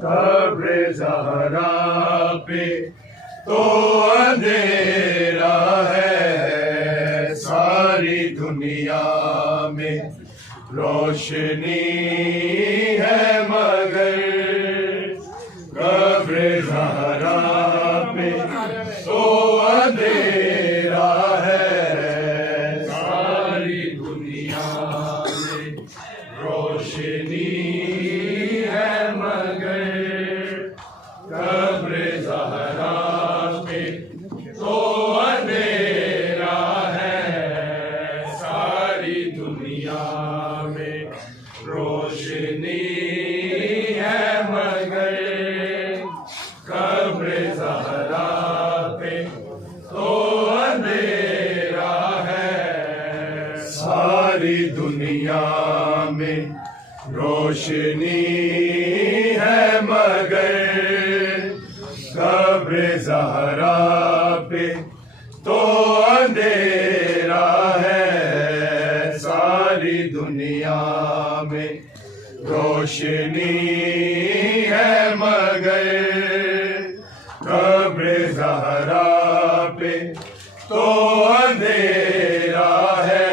कब्र ज़हरा पे तो अंधेरा है, सारी दुनिया में रोशनी है, मगर कब्र ज़हरा पे तो अंधेरा है, सारी दुनिया में रोशनी है, मगर कब्र ज़हरा पे तो अंधेरा है, सारी दुनिया में रोशनी है, मगर कब्र ज़हरा पे तो अंधेरा है, सारी दुनिया में रोशनी है, मगर कब्र ज़हरा पे तो अंधेरा है, सारी दुनिया में रोशनी है, मगर कब्र ज़हरा पे तो अंधेरा है,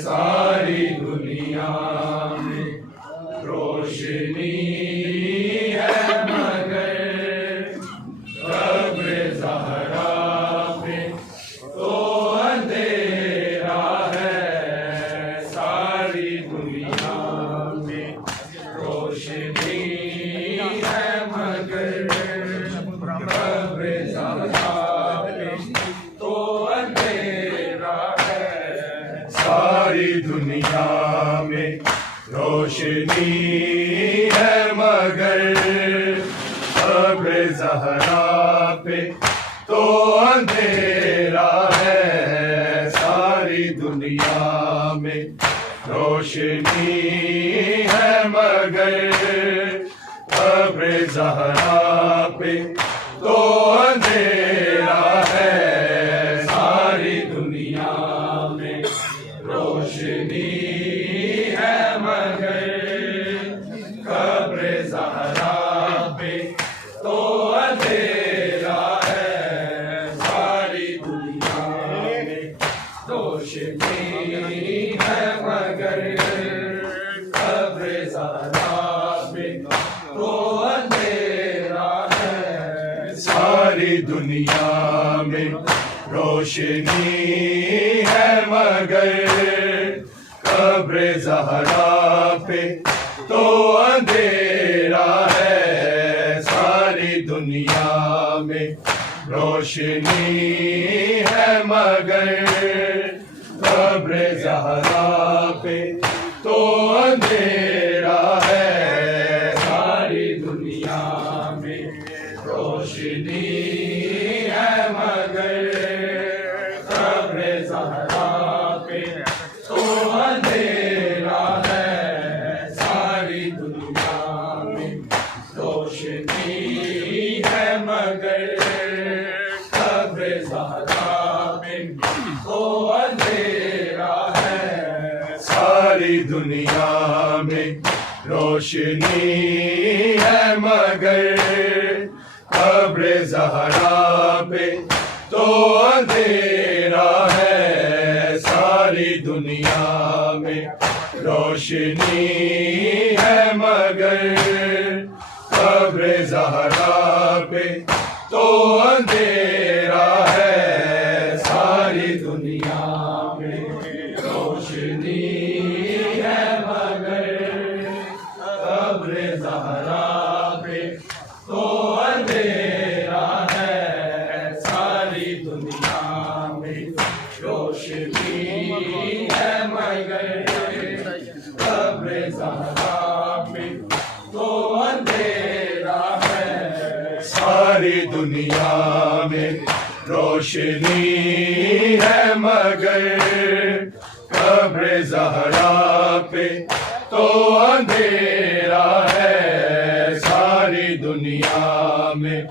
सारी दुनिया में रोशनी है, मगर कब्र ज़हरा पे तो अंधेरा है, सारी दुनिया में रोशनी है, मगर कब्र ज़हरा पे तो अंधेरा है, सारी दुनिया में रोशनी है, मगर कब्र ज़हरा पे तो अंधेरा है, सारी दुनिया में रोशनी है, मगर कब्र ज़हरा पे तो अंधेरा है, सारी दुनिया में रोशनी है, मगर कब्र ज़हरा पे तो अंधेरा है, सारी दुनिया में रोशनी है, मगर कब्र ज़हरा पे तो अंधेरा है, सारी दुनिया में रोशनी है, मगर कब्र ज़हरा पे तो अंधेरा है, सारी दुनिया में रोशनी है, मगर कब्र ज़हरा पे तो अंधेरा है, सारी दुनिया में रोशनी है, मगर कब्र ज़हरा पे तो अंधेरा है, सारी दुनिया में रोशनी है, मगर कब्र ज़हरा पे तो अंधेरा है, सारी दुनिया में रोशनी है, मगर कब्र ज़हरा पे तो अंधेरा है, सारी दुनिया में रोशनी है, मगर कब्र ज़हरा पे तो अंधेरा है, सारी दुनिया में रोशनी है, मगर कब्र ज़हरा पे तो अंधेरा है, सारी दुनिया में रोशनी है, मगर कब्र ज़हरा पे तो अंधेरा है, सारी दुनिया में रोशनी है, मगर कब्र ज़हरा पे तो अंधेरा है, सारी दुनिया में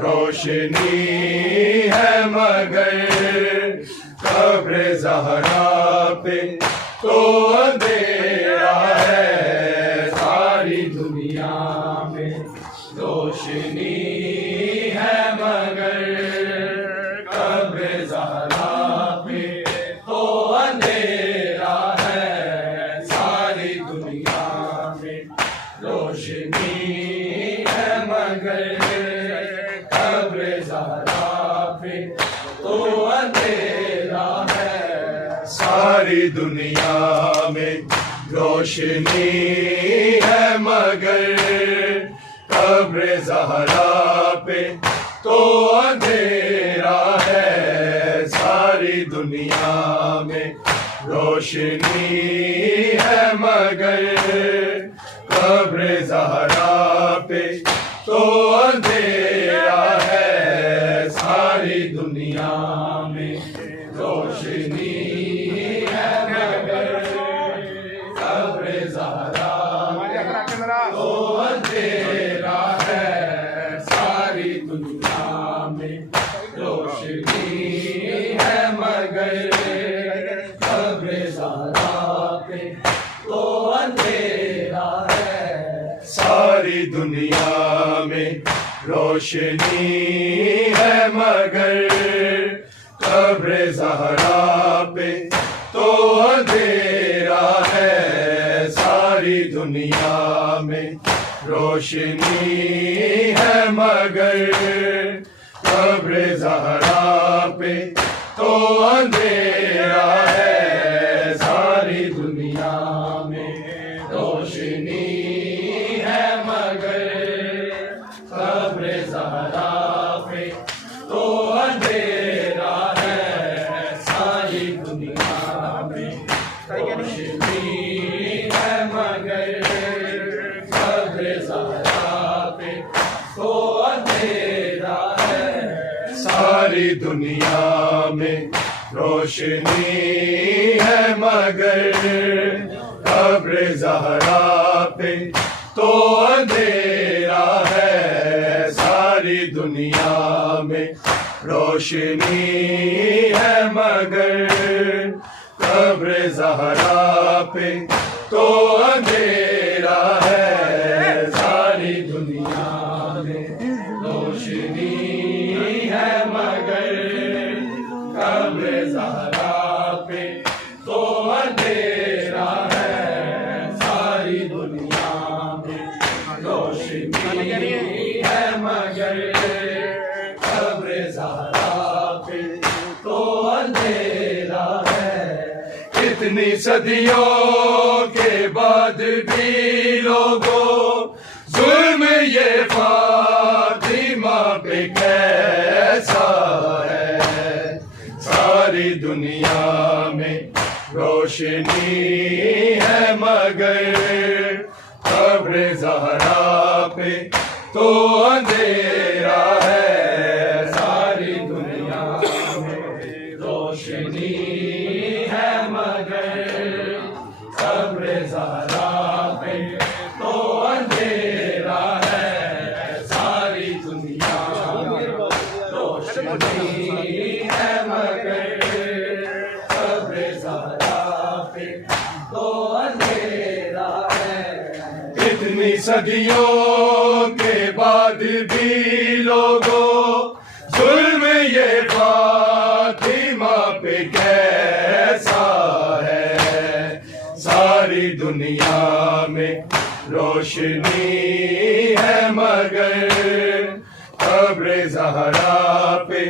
रोशनी मगर कब्र ज़हरा पे तो अंधेरा है, सारी दुनिया में रोशनी है मगर कब्र ज़हरा पे तो अंधेरा है, सारी दुनिया में रोशनी है मगर कब्र ज़हरा पे तो अंधेरा है, सारी दुनिया में रोशनी है मगर कब्र ज़हरा पे तो अंधेरा है, सारी दुनिया में रोशनी है मगर कब्र ज़हरा पे तो अंधेरा है, सारी दुनिया में रोशनी है मगर कब्र ज़हरा तो अंधेरा है, सारी दुनिया में रोशनी है मगर कब्र ज़हरा पे तो अंधेरा है, सारी दुनिया में रोशनी है मगर कब्र ज़हरा पे तो अंधेरा है, सारी दुनिया में रोशनी है मगर कब्र ज़हरा पे तो अंधेरा है, सारी दुनिया में रोशनी है मगर कब्र ज़हरा पे तो अंधेरा है, सारी दुनिया में रोशनी है मगर कब्र ज़हरा पे तो अंधेरा है, सारी दुनिया में रोशनी है मगर कब्र ज़हरा पे तो अंधेरा है, सारी दुनिया में रोशनी है मगर कब्र ज़हरा पे तो अंधेरा है, सारी दुनिया में रोशनी है मगर कब्र ज़हरा पे तो अंधेरा है, सारी दुनिया में रोशनी है मगर कब्र ज़हरा पे तो अंधेरा है, इतनी सदियों के बाद भी लोगों जुल्म ये फातिमा पे कैसा है, सारी दुनिया में रोशनी है मगर कब्र ज़हरा पे तो अंधेरा है, सारी दुनिया में रोशनी है मगर कब्र ज़हरा पे तो अंधेरा है, सारी दुनिया में रोशनी है मगर कब्र ज़हरा पे तो अंधेरा है, इतनी सदियों के बाद भी लोगों जुल्म ये फातिमा पे कैसा है, सारी दुनिया में रोशनी है मगर कब्र ज़हरा पे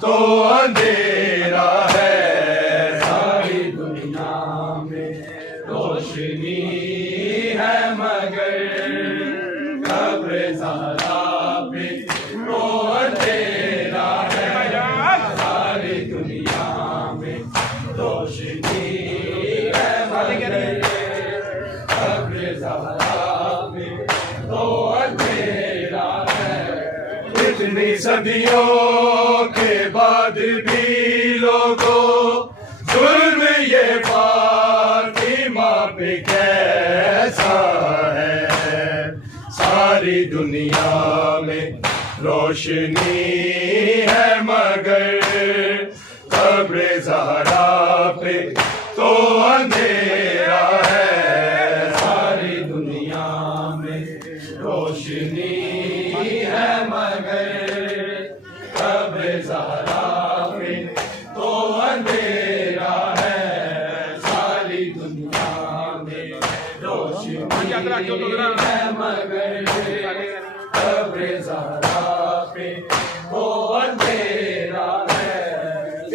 तो अंधेरा है, सारी दुनिया में रोशनी है मगर कब्र ज़हरा पे तो अंधेरा है, सारी दुनिया में रोशनी है मगर कब्र ज़हरा पे तो अंधेरा है, इतनी सदियों के बाद भी लोगों जुल्म ये फातिमा पे कैसा है, सारी दुनिया में रोशनी है मगर अंधेरा है सारी दुनिया में, रोशनी है मगर कब्र ज़हरा पे तो अंधेरा है सारी दुनिया में, रोशनी है मगर कब्र ज़हरा पे तो अंधेरा है।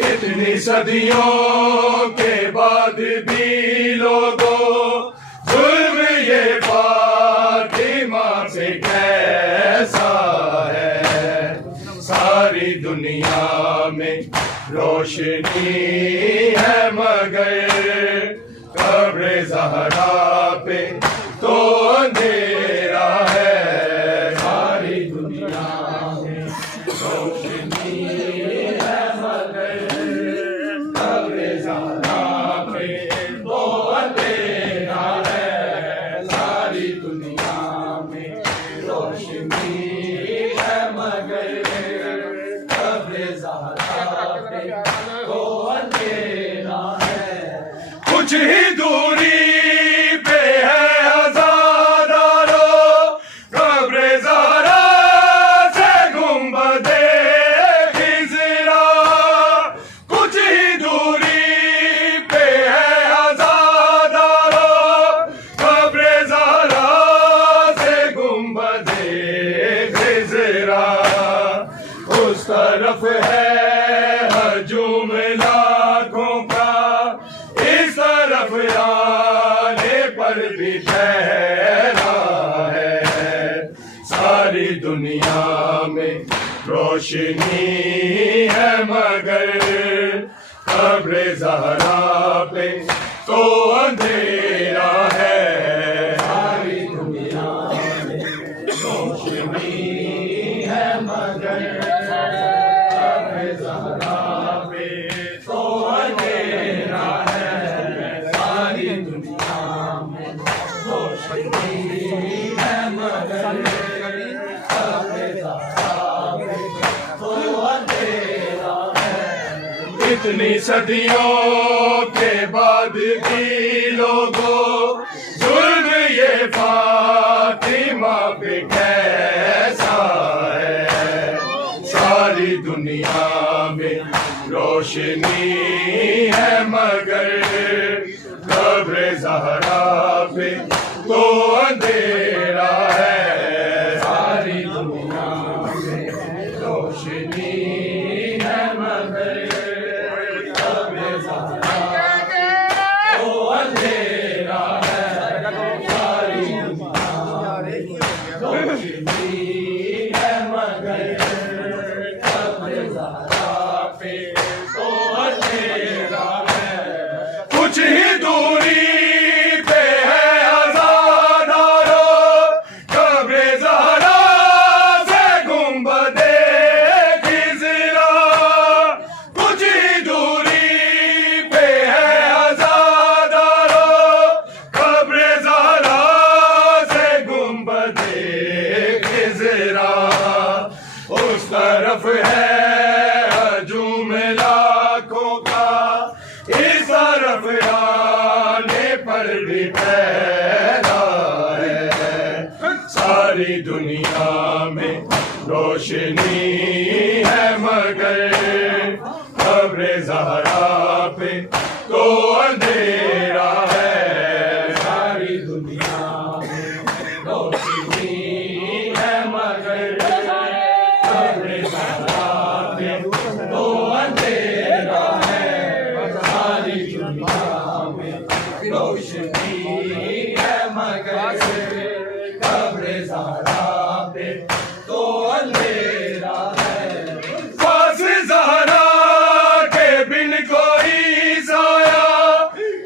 इतनी सदियों के बाद भी लोगों जुल्म ये फातिमा से कैसा है, सारी दुनिया में रोशनी है मगर कब्र ज़हरा पे तो अंधेरा है सारी दुनिया में, रोशनी है मगर कब्र ज़हरा पे तो अंधेरा है सारी दुनिया में, रोशनी है मगर कब्र ज़हरा पे तो अंधेरा है। कुछ ही दूरी पे है हज़ारो कब्र ज़हरा से गुंबदे खिज़रा, कुछ ही दूरी पे है हज़ारो कब्र ज़हरा से गुंबदे खिज़रा, उस तरफ है हजूम लाखों का, इस तरफ आने पर भी ठहरा है, सारी दुनिया में रोशनी है मगर कब्र ज़हरा पे तो अंधेरा है, सारी दुनिया में रोशनी है मगर कब्र ज़हरा पे तो अंधेरा है, सारी दुनिया में रोशनी है मगर कब्र ज़हरा पे तो अंधेरा है। इतनी सदियों के बाद भी लोगों जुल्म ये फातिमा पे कैसा है, सारी दुनिया में रोशनी है मगर कब्र ज़हरा पे तो अंधेरा है, सारी दुनिया में रोशनी है मगर कब्र ज़हरा पे तो अंधेरा है, सारी दुनिया में रोशनी है मगर कब्र ज़हरा पे तो अंधेरा है। कुछ ही दूरी पे है हज़ारो कब्र ज़हरा से गुंबदे खिज़रा, कुछ ही दूरी पे है हज़ारो कब्र ज़हरा से गुंबदे खिज़रा, उस तरफ है हजूम लाखों का, इस तरफ आने पर भी ठहरा है, सारी दुनिया में रोशनी है मगर कब्र ज़हरा पे तो अंधेरा है, सारी दुनिया में रोशनी है मगर कब्र ज़हरा पे तो अंधेरा है, सारी दुनिया में रोशनी है मगर कब्र ज़हरा पे तो अंधेरा है। पास ज़हरा के बिन कोई साया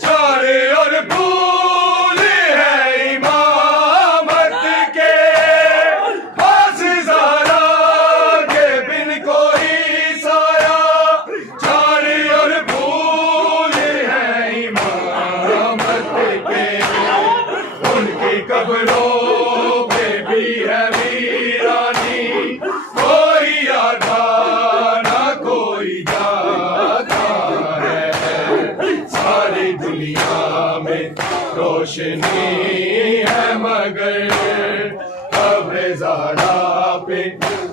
चारे और फूल है इमामत के, पास ज़हरा के बिन कोई साया रोशनी है मगर कब्र ज़हरा पे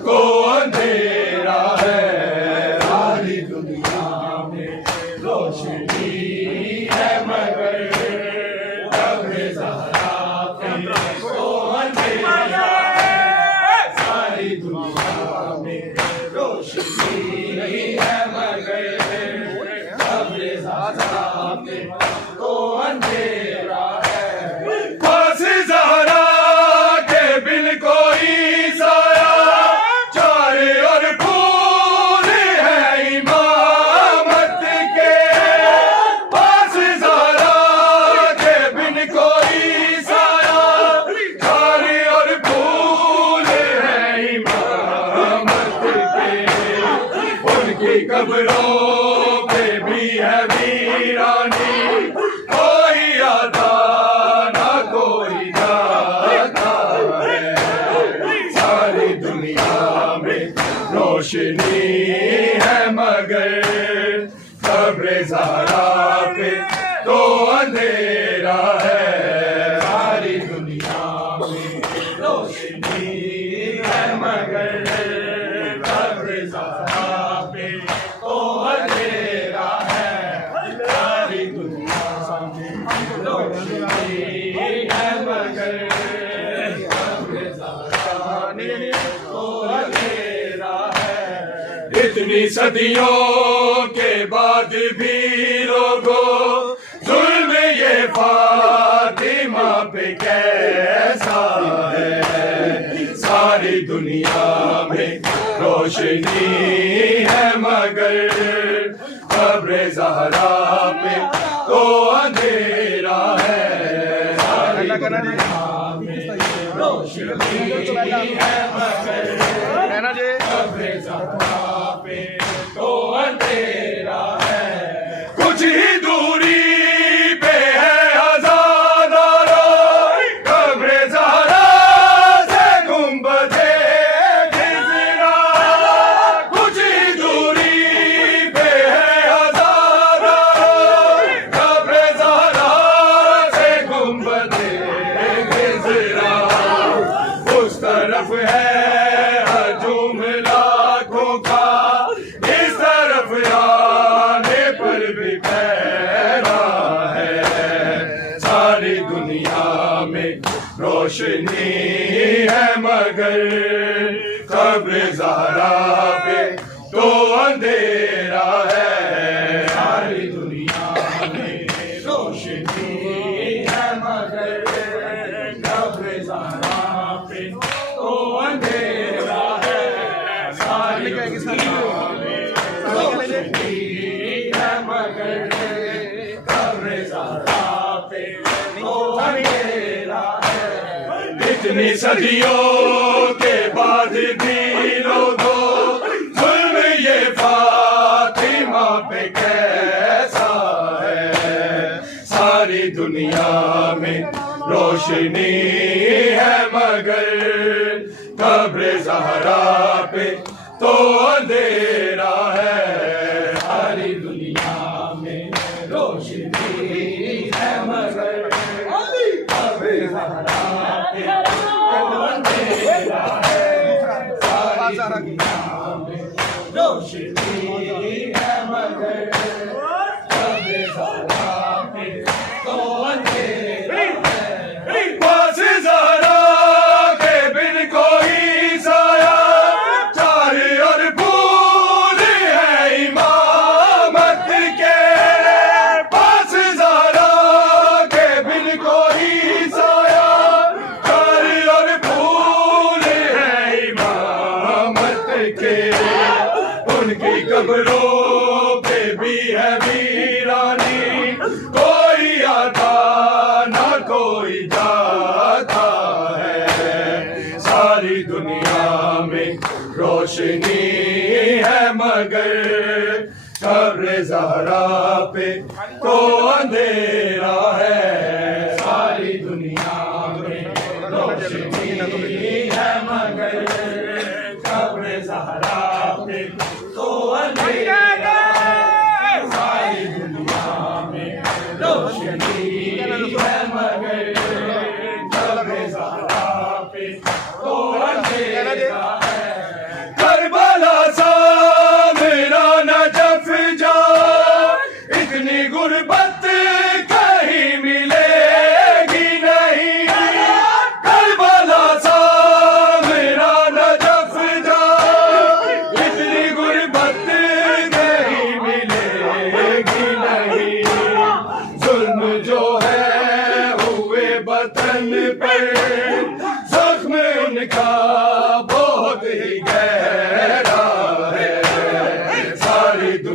तो अंधेरा है। सारी दुनिया में रोशनी है मगर कब्र ज़हरा पे तो अंधेरा है। सारी दुनिया में रोशनी है मगर कब्र ज़हरा पे तो अंधेरा है। पास ज़हरा के बिन कोई साया चारे और फूल है इमामत के। पास ज़हरा के बिन कोई साया चारे और फूल है इमामत के। उनकी कब्रों पे भी है वीरानी, कोई आता ना कोई जाता है। सारी दुनिया में रोशनी है मगर कब्र ज़हरा पे तो अंधेरा है। सारी दुनिया में रोशनी है मगर कब्र ज़हरा पे तो अंधेरा है। सारी दुनिया में रोशनी है मगर कब्र ज़हरा पे तो अंधेरा है। इतनी सदियों के बाद भी लोगों जुल्म ये फातिमा पे कैसा है। सारी दुनिया में रोशनी है मगर कब्र ज़हरा पे तो अंधेरा है। सारी दुनिया में रोशनी है मगर कब्र ज़हरा पे तो अंधेरा है। कुछ ही दूरी पे है आज़ादारो कब्र ज़हरा से गुंबदे खिज़रा। कुछ ही दूरी पे है आज़ादारो कब्र ज़हरा से गुंबदे खिज़रा। उस तरफ है हजूम लाखों का, इस तरफ आने पर भी पैरा है। सारी दुनिया में रोशनी है मगर कब्र ज़हरा पे तो अंधेरा है। सारी दुनिया में रोशनी है मगर कब्र ज़हरा पे तो अंधेरा है। सारी दुनिया में रोशनी है मगर कब्र ज़हरा पे तो अंधेरा है। इतनी सदियों के बाद भी लोगों जुल्म ये फातिमा पे कैसा है। सारी दुनिया में रोशनी है मगर कब्र ज़हरा पे तो अंधेरा है। सारी दुनिया में रोशनी है मगर कब्र ज़हरा पे तो अंधेरा है। सारी दुनिया में रोशनी है मगर कब्र ज़हरा पे तो अंधेरा है। पास ज़हरा के बिन कोई साया चारे और फूल है इमामत के। पास ज़हरा के बिन कोई साया चारे और फूल है इमामत के। उनकी कब्रों पे भी है वीरानी, कोई आता ना कोई जाता है। सारी दुनिया में रोशनी है मगर कब्र ज़हरा पे तो अंधेरा है। सारी दुनिया में रोशनी है मगर कब्र ज़हरा पे तो अंधेरा है। सारी दुनिया में रोशनी है मगर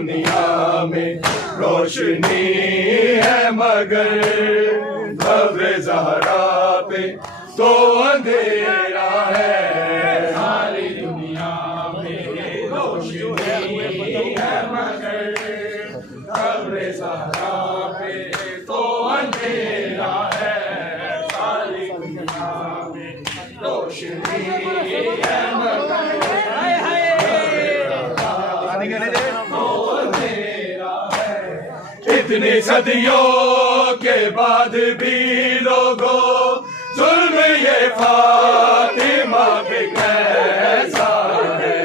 दुनिया में रोशनी है मगर कब्र ज़हरा पे तो अंधेरा है। सारी दुनिया में रोशनी है मगर कब्र ज़हरा पे तो अंधेरा है। सारी दुनिया में रोशनी है मगर इतनी सदियों के बाद भी लोगों जुल्म ये फातिमा पे कैसा है।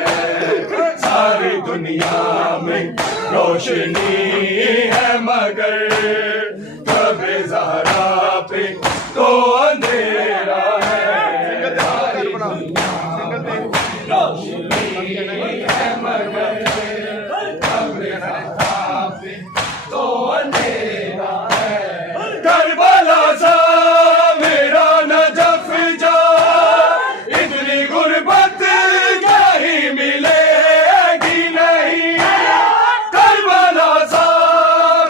सारी दुनिया में रोशनी है मगर कब्र ज़हरा पे तो अंधेरा है। सारी दुनिया में रोशनी है मगर कब्र ज़हरा पे तो अंधेरा है। करबला सा मेरा नजफ जा इतनी गुर्बत कहीं मिलेगी नहीं। करबला सा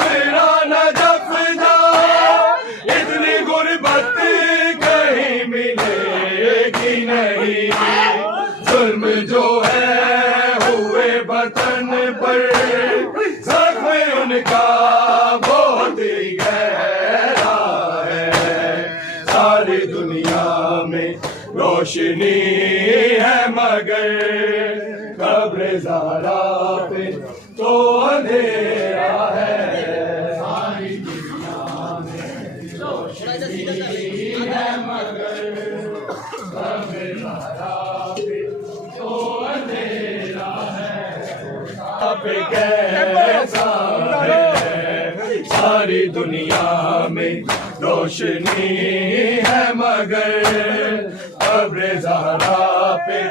मेरा नजफ जा इतनी गुर्बत कहीं मिलेगी नहीं। जुल्म जो है हुए वतन पर ज़ख्म उनका बहुत ही गहरा है। सारी दुनिया में रोशनी है मगर कब्र ज़हरा पे तो अंधेरा है। सारी दुनिया में रोशनी है मगर कब्र ज़हरा पे तो अंधेरा है। पे कैसा है। सारी दुनिया में रोशनी है मगर कब्र ज़हरा पे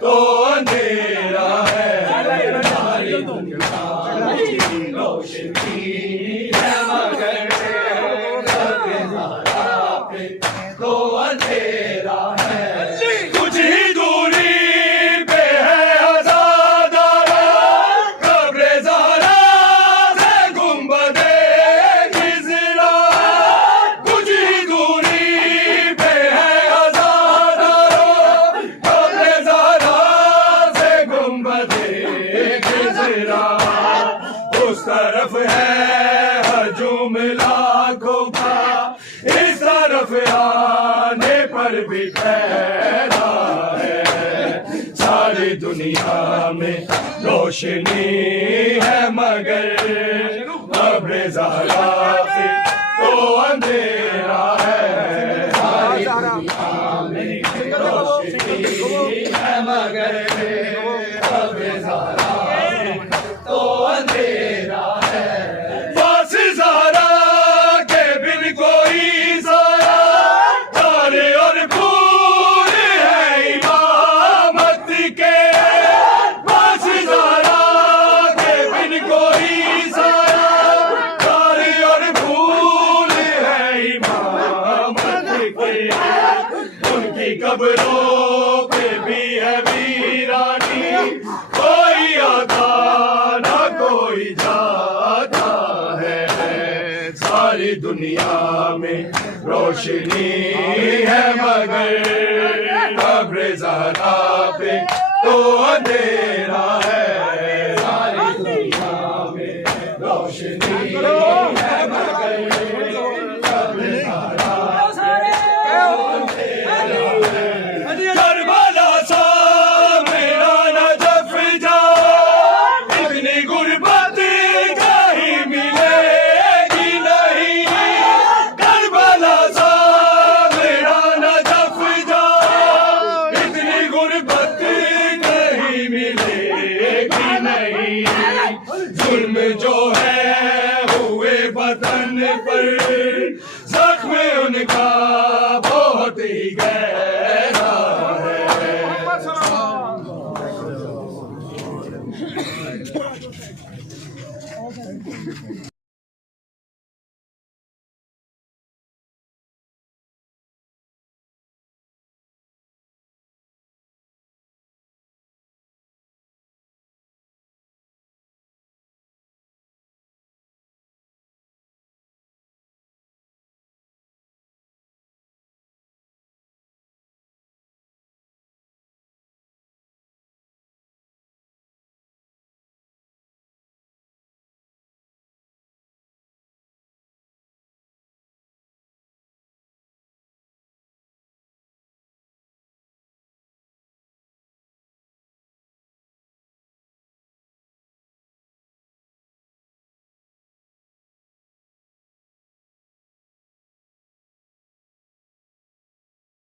तो अंधेरा है। सारी दुनिया में रोशनी है मगर कब्र ज़हरा पे तो अंधेरा है। कुछ ही दूरी पे है आज़ादारा कब्र ज़हरा से गुंबदे खिज़रा। कुछ ही दूरी पे है आज़ादारा कब्र ज़हरा से गुंबदे खिज़रा। उस तरफ है हजूम लाखों का इस तरफ आने पर भी ठहरा है। सारी दुनिया में रोशनी है मगर कब्र ज़हरा पे तो अंधेरा है। सारी दुनिया में रोशनी है मगर कब्र ज़हरा पे तो अंधेरा है। पास ज़हरा के बिन कोई ज़ारा तारे और फूल है इमामत के। पास ज़हरा के बिन कोई ज़ारा तारे और फूल है इमामत के। उनकी कब्रों पे भी है वीरानी कोई आता ना कोई जाता है। सारी दुनिया में रोशनी है मगर कब्र ज़हरा पे तो अंधेरा है। सारी दुनिया में रोशनी है मगर कब्र ज़हरा पे तो अंधेरा है। करबला सा मेरा नजफ जा इतनी गुर्बत कहीं मिलेगी नहीं। करबला सा मेरा नजफ जा इतनी गुर्बत कहीं मिलेगी नहीं। जुल्म जो है हुए वतन पर ज़ख्म उनका बहुत ही गहरा